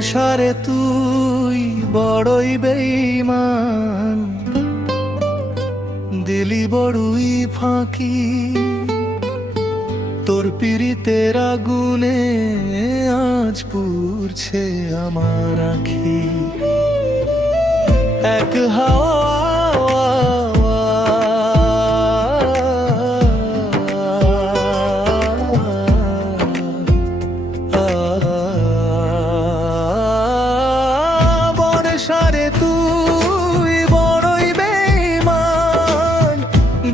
বর্ষারে তুই বড়ই বেঈমান, দিলি বড়ই ফাঁকি। তোর পীড়িতের আগুনে আজ পুড়ছে আমার আখি। এক হাওয়া বর্ষারে তুই বড়ই বেঈমান,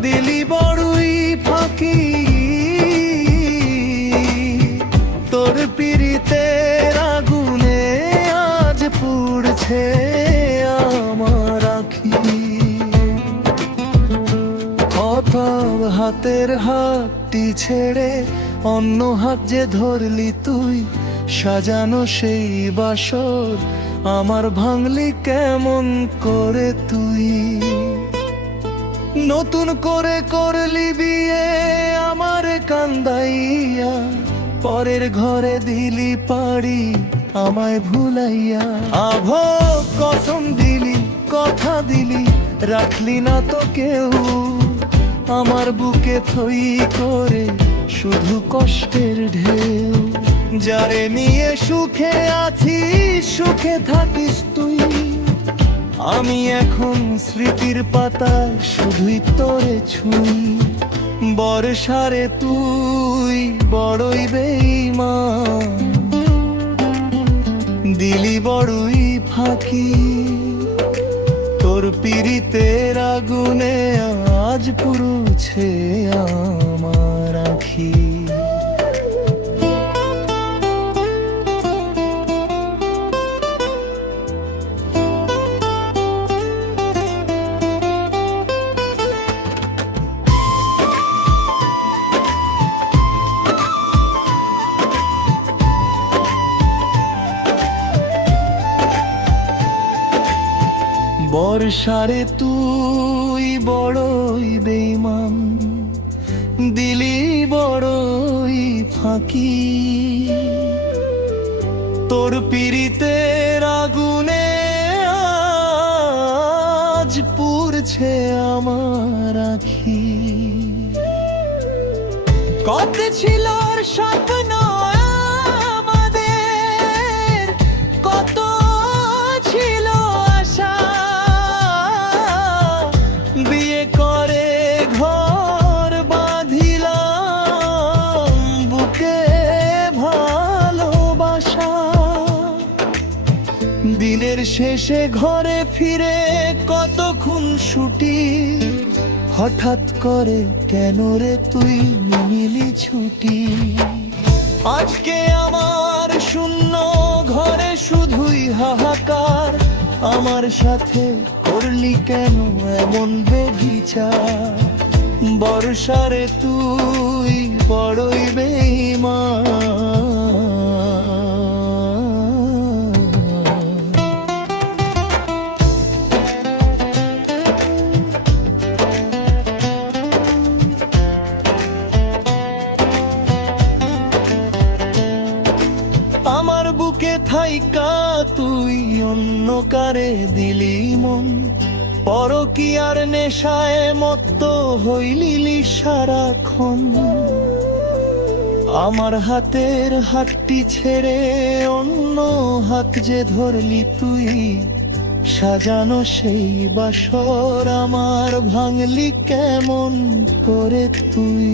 দিলি বড়ই ফাঁকি। তোর পীড়িতের আগুনে আজ পুড়ছে আমার আখি। অতব হাতের হাতটি ছেড়ে অন্য হাত যে ধরলি তুই, সাজানো সেই বাসর আমার ভাঙলি কেমন করে তুই। নতুন করে করলি বিয়ে আমার কান্দাইয়া, পরের ঘরে দিলি পাড়ি আমায় ভুলাইয়া। আভো কসম দিলি কথা দিলি, রাখলি না তো কেউ আমার বুকে থই করে শুধু কষ্টের ঢেউ। যারে নিয়ে সুখে আছি সুখে থাকিস তুই, আমি এখন স্মৃতির পাতায় শুধুই তোরে ছুঁই। বর্ষারে তুই বড়ই বেঈমান, দিলি বড়ই ফাঁকি। তোর পীড়িতের আগুনে আজ পুড়ছে আমার আখি। বর্ষারে তুই বড়ই বেঈমান, দিলি বড়ই ফাঁকি। তোর পীড়িতের আগুনে আজ পুড়ছে আমার আখি। কত ছিল আর স্বপ্ন আমাদের, কত ছিল আশা। বিয়ে করে ঘর বাঁধিলাম, বুকে ভালোবাসা। দিনের শেষে ঘরে ফিরে কতক্ষণ ছুটি, হঠাৎ করে কেন রে তুই নিলি ছুটি। আজকে আমার শূন্য ঘরে শুধুই হাহাকার, আমার সাথে করলি কেন এমন বেবিচার। বর্ষারে তুই বড়ই বেঈমান। আমার বুকে থাইকা তুই অন্য কারে দিলি মন, পরকীয়ার নেশায় মত্ত হইলি সারাক্ষণ। আমার হাতের হাতটি ছেড়ে অন্য হাত যে ধরলি তুই, সাজানো সেই বাসর আমার ভাঙলি কেমন করে তুই।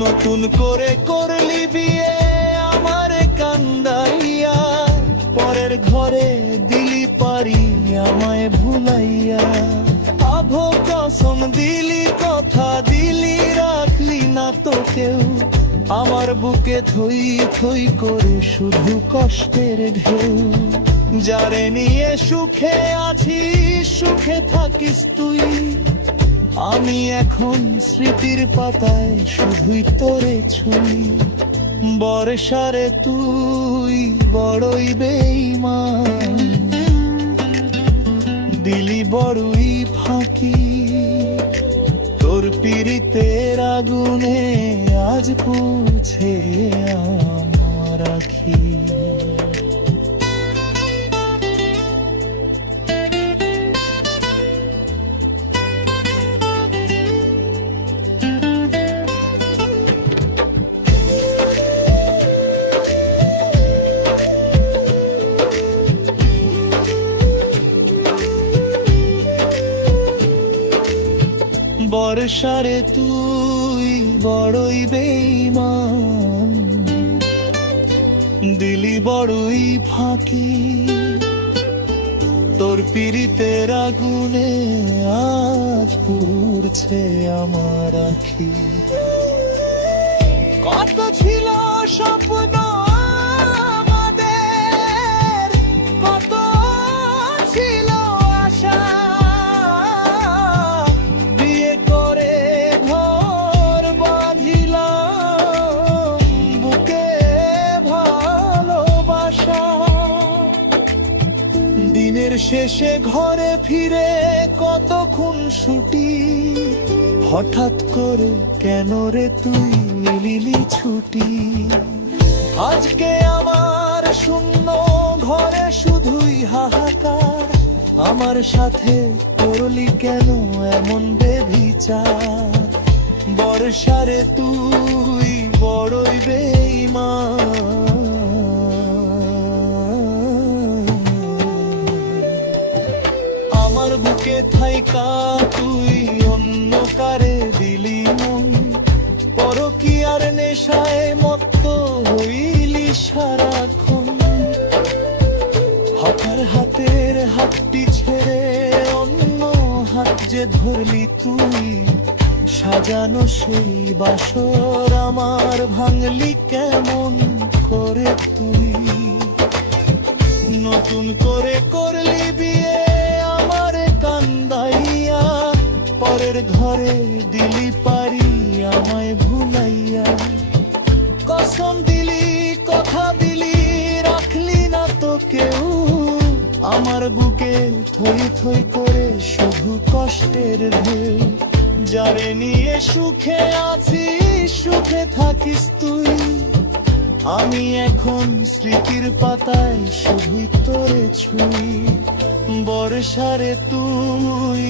নতুন করে করলি বিয়ে আমার কান্দাইয়া, পরের ঘরে দিলি পারি আমায় ভুলাইয়া। আভো কসম দিলি কথা দিলি, রাখলি না তো কেউ আমার বুকে থই থই করে শুধু কষ্টের ঢেউ। যারে নিয়ে সুখে আছি সুখে থাকিস তুই, আমি এখন স্মৃতির পাতায় শুধুই তোরে ছুঁই। বর্ষারে তুই বড়ই বেঈমান, দিলি বড়ই ফাঁকি। তোর পীড়িতের আগুনে আজ পুড়ছে আমার আখি। বর্ষারে তুই বড়ই বেঈমান, দিলি বড়ই ফাঁকি, তোর পীড়িতের আগুনে আজ পুড়ছে আমার আখি। কত ছিল স্বপ্ন আমাদের, কত ছিল আশা, বিয়ে করে ঘর বাঁধিলাম বুকে ভালোবাসা। দিনের শেষে ঘরে ফিরে কত খুনসুটি, হঠাৎ করে কেন রে তুই নিলি ছুটি। আজকে আমার শূন্য ঘরে শুধুই হাহাকার, আমার সাথে করলি কেন এমন বেভিচার। বর্ষারে তুই বড়ই বেঈমান, আমার বুকে থাইকা তুই অন্য কারে দিলি মন, পরকীয়ার নেশায় মত্ত হইলি সারাক্ষণ। হঠাৎ হাতের হাতটি ছেড়ে অন্য হাত যে ধরলি তুই, সাজানো সেই বাসর আমার ভাঙলি কেমন করে তুই। নতুন করে করলি বিয়ে আমারে কান্দাইয়া, পরের ঘরে দিলি পারি আমায় ভুলাইয়া। কসম দিলি কথা দিলি রাখলি না তো কেউ, আমার বুকে থই থই করে শুধু কষ্টের ঢেউ। যারে নিয়ে সুখে আছি সুখে থাকিস তুই, আমি এখন স্মৃতির পাতায় শুধুই তোরে ছুঁই। বর্ষারে তুই